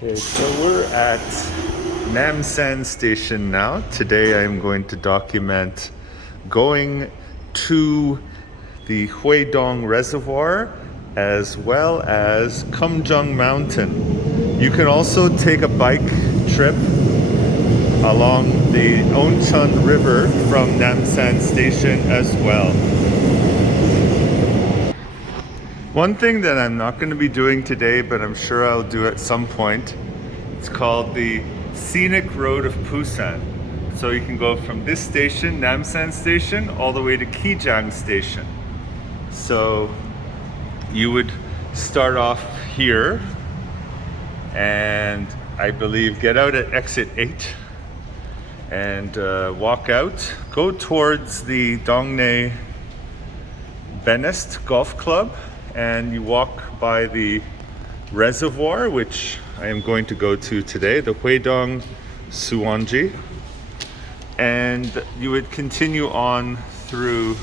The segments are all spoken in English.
Okay, so we're at Namsan Station now. Today I'm going to document going to the Huidong Reservoir as well as Kumjung Mountain. You can also take a bike trip along the Oncheon River from Namsan Station as well. One thing that I'm not going to be doing today, but I'm sure I'll do at some point, it's called the Scenic Road of Busan. So you can go from this station, Namsan Station, all the way to Kijang Station. So you would start off here and I believe get out at exit 8 and walk out, go towards the Dongne Benest Golf Club, and you walk by the reservoir, which I am going to go to today, the Huidong Suwonji, and you would continue on through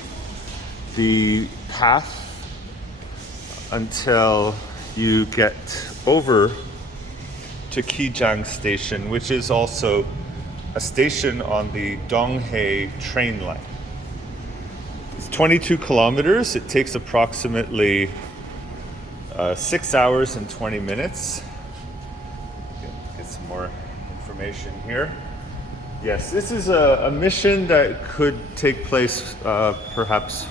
the path until you get over to Kijang Station, which is also a station on the Donghae train line. It's 22 kilometers. It takes approximately 6 hours and 20 minutes. Get some more information here. Yes, this is a mission that could take place perhaps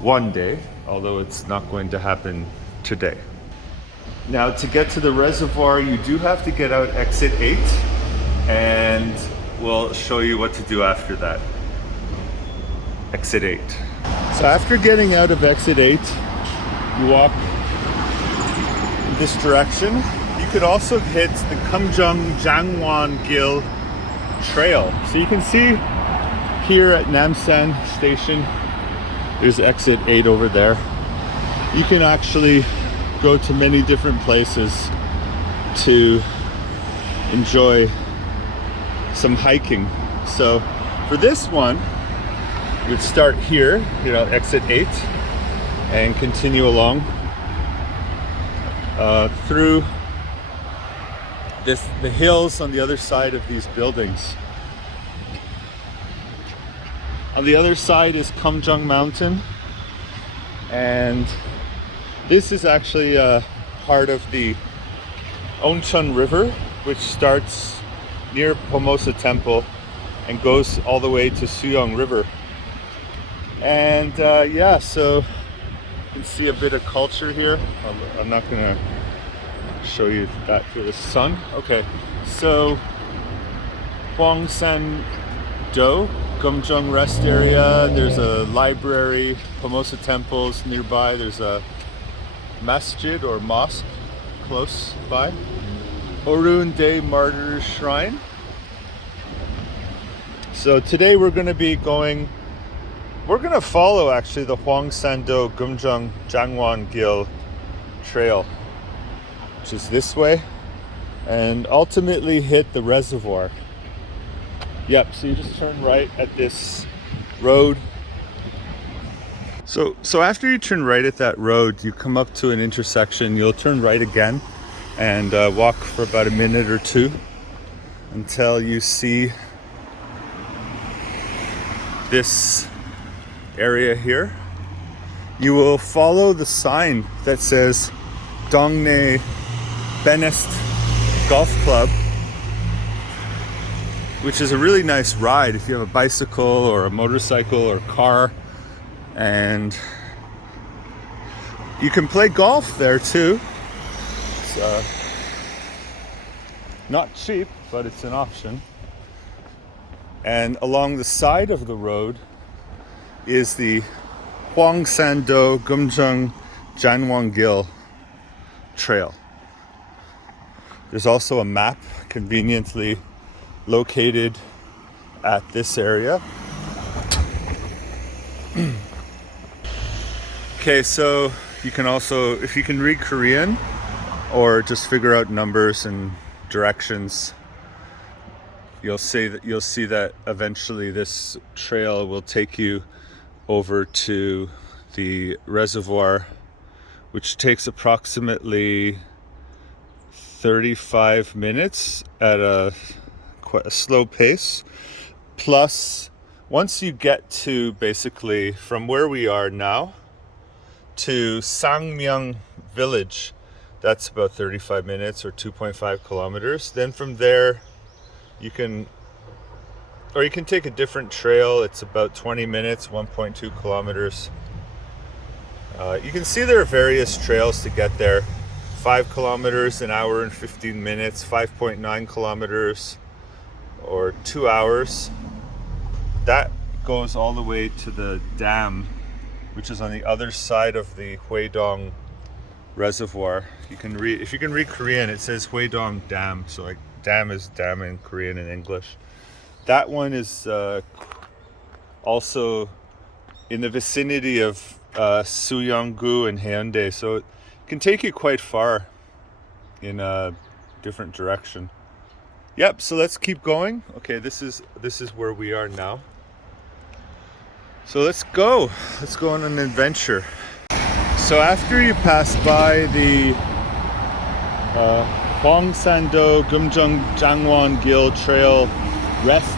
one day, although it's not going to happen today. Now, to get to the reservoir, you do have to get out exit 8, and we'll show you what to do after that. Exit 8. So after getting out of exit 8, you walk in this direction. You could also hit the Kumjung Jangwon Gil Trail. So you can see here at Namsan Station, there's exit 8 over there. You can actually go to many different places to enjoy some hiking. So for this one, you'd start here, exit 8, and continue along through the hills on the other side of these buildings. On the other side is Kumjung Mountain, and this is actually part of the Oncheon River, which starts near Pomosa Temple and goes all the way to Suyong River. And yeah, so you can see a bit of culture here. I'm not gonna show you that for the sun. Okay, so Hwangsan-do, Kumjung Rest Area, there's a library, Pomosa Temples nearby, there's a masjid or mosque close by, Orun Day Martyrs Shrine. So today we're going to follow actually the Hwangsan-do Kumjung Jangwon Gil Trail, which is this way, and ultimately hit the reservoir. Yep, so you just turn right at this road. So after you turn right at that road, you come up to an intersection, you'll turn right again and walk for about a minute or two until you see this area here. You will follow the sign that says Dongne Benest Golf Club, which is a really nice ride if you have a bicycle or a motorcycle or car. And you can play golf there too. It's not cheap, but it's an option. And along the side of the road is the Hwangsan-do Kumjung Jangwon Gil Trail. There's also a map conveniently located at this area. Okay, so you can also, if you can read Korean or just figure out numbers and directions, you'll see that eventually this trail will take you over to the reservoir, which takes approximately 35 minutes at quite a slow pace. Plus, once you get to basically from where we are now to Sangmyeong village, that's about 35 minutes or 2.5 kilometers. Then from there, you can take a different trail. It's about 20 minutes, 1.2 kilometers. You can see there are various trails to get there. 5 kilometers, an hour and 15 minutes, 5.9 kilometers, or 2 hours. That goes all the way to the dam, which is on the other side of the Huedong reservoir. If you can read Korean, it says Huedong Dam. So like dam is dam in Korean and English. That one is also in the vicinity of Suyeong-gu and Haeundae, so it can take you quite far in a different direction. Yep, so let's keep going. Okay, this is where we are now. So let's go on an adventure. So after you pass by the Hwangsando Gumjeong Jangwon Gil Trail rest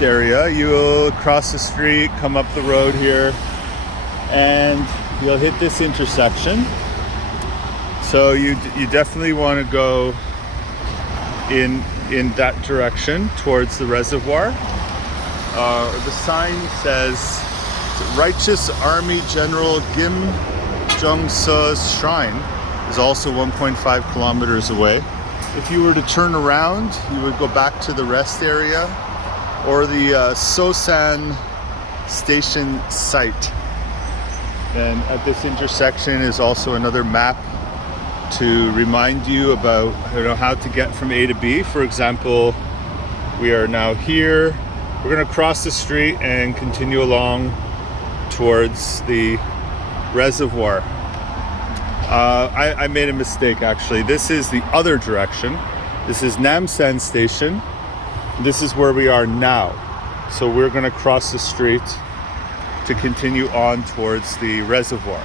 area, you'll cross the street, come up the road here, and you'll hit this intersection. So you definitely want to go in that direction towards the reservoir. The sign says Righteous Army General Kim Jong-se's shrine is also 1.5 kilometers away. If you were to turn around, you would go back to the rest area or the Sosan station site. And at this intersection is also another map to remind you about how to get from A to B. For example, we are now here. We're going to cross the street and continue along towards the reservoir. I made a mistake actually. This is the other direction. This is Namsan station. This is where we are now. So we're going to cross the street to continue on towards the reservoir.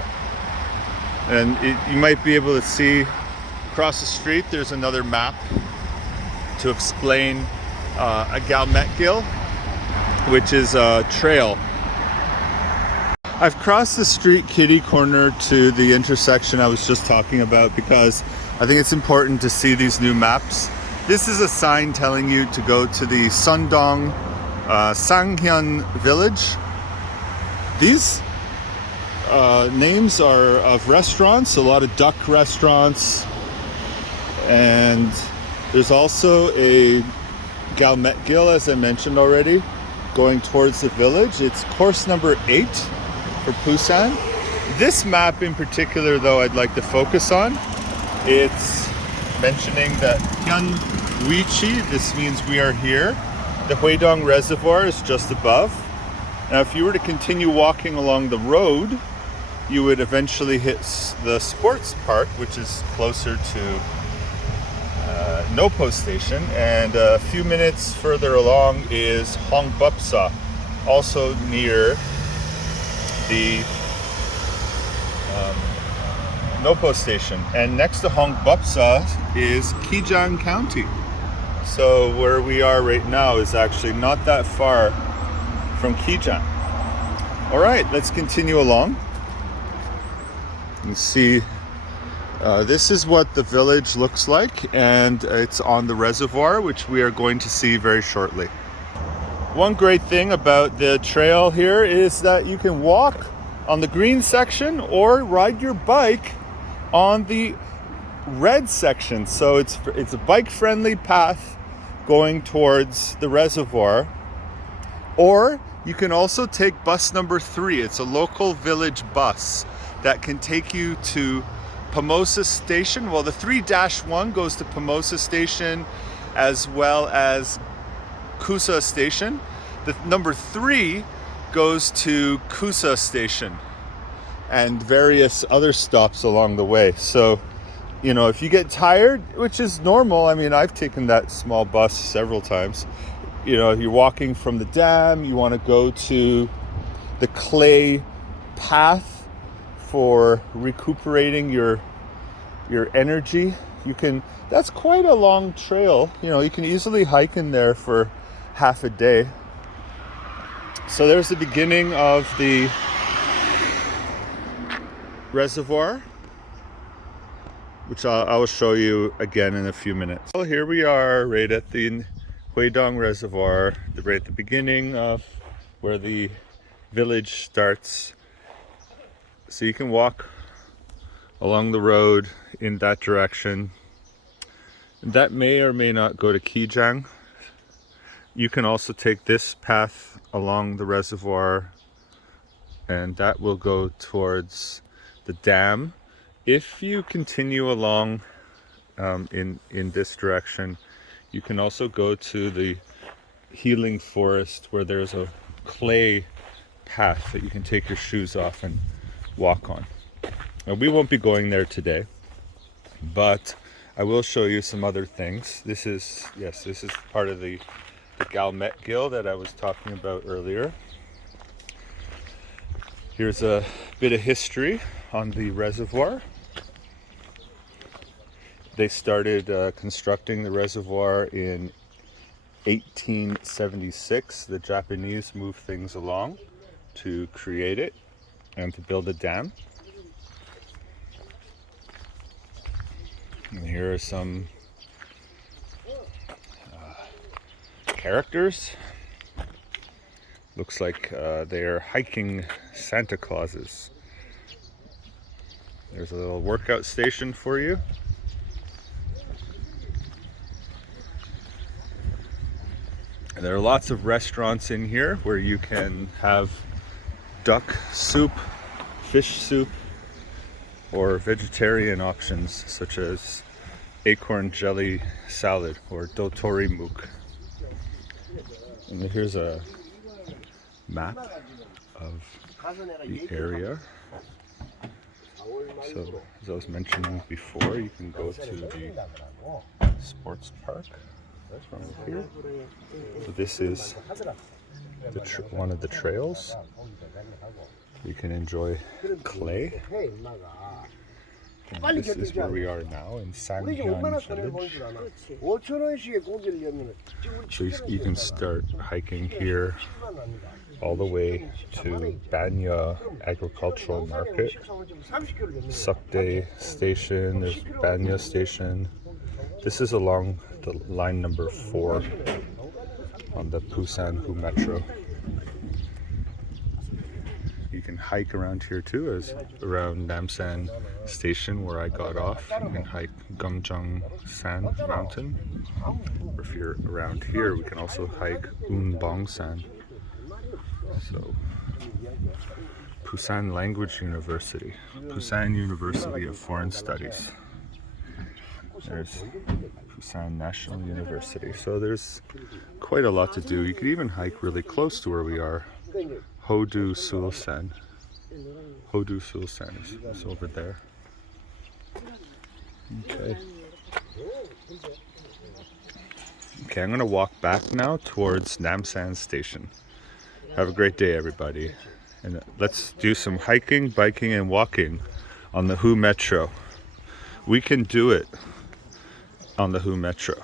And you might be able to see across the street there's another map to explain a Galmetgil, which is a trail. I've crossed the street kitty corner to the intersection I was just talking about because I think it's important to see these new maps. This is a sign telling you to go to the Sundong Sanghyun village. These names are of restaurants, a lot of duck restaurants, and there's also a Galmetgil, as I mentioned already, going towards the village. It's course number 8 for Busan. This map in particular, though, I'd like to focus on. It's mentioning that Hyunwichi, this means we are here. The Huedong Reservoir is just above. Now, if you were to continue walking along the road, you would eventually hit the sports park, which is closer to Nopo Station, and a few minutes further along is Hongbupsa, also near the Nopo Station. And next to Hongbupsa is Kijang County. So where we are right now is actually not that far from Kijang. All right, let's continue along. You can see this is what the village looks like, and it's on the reservoir, which we are going to see very shortly. One great thing about the trail here is that you can walk on the green section or ride your bike on the red section. So it's a bike-friendly path going towards the reservoir. Or you can also take bus number 3. It's a local village bus that can take you to Pomosa Station. Well, the 3-1 goes to Pomosa Station as well as Kusa Station. The number 3 goes to Kusa Station and various other stops along the way. So, if you get tired, which is normal, I mean, I've taken that small bus several times. You're walking from the dam, you want to go to the clay path for recuperating your your energy. That's quite a long trail. You can easily hike in there for half a day. So there's the beginning of the reservoir, which I will show you again in a few minutes. Well, here we are right at the Huidong Reservoir, right at the beginning of where the village starts. So you can walk along the road in that direction. That may or may not go to Kijang. You can also take this path along the reservoir, and that will go towards the dam. If you continue along in this direction, you can also go to the healing forest where there's a clay path that you can take your shoes off and walk on. Now, we won't be going there today, but I will show you some other things. This is part of the Galmet Gill that I was talking about earlier. Here's a bit of history on the reservoir. They started constructing the reservoir in 1876. The Japanese moved things along to create it and to build a dam. And here are some characters. Looks like they're hiking Santa Clauses. There's a little workout station for you. And there are lots of restaurants in here where you can have duck soup, fish soup, or vegetarian options such as acorn jelly salad or dotori muk. And here's a map of the area. So, as I was mentioning before, you can go to the sports park from here. So this is one of the trails. You can enjoy clay. And this is where we are now in Sanghyun village. So you can start hiking here all the way to Banya Agricultural Market, Sukdae Station, there's Banya Station. This is along the line number 4 on the Busan Hu Metro. You can hike around here too, as around Namsan Station where I got off. You can hike Gyeongjang San Mountain. Or if you're around here, we can also hike Unbong San. So, Busan Language University, Busan University of Foreign Studies. There's Busan National University. So there's quite a lot to do. You could even hike really close to where we are. Hodu Sulsan. Hodu Sulsan is over there. Okay. Okay, I'm going to walk back now towards Namsan Station. Have a great day, everybody. And let's do some hiking, biking, and walking on the Hu Metro. We can do it on the Hu Metro.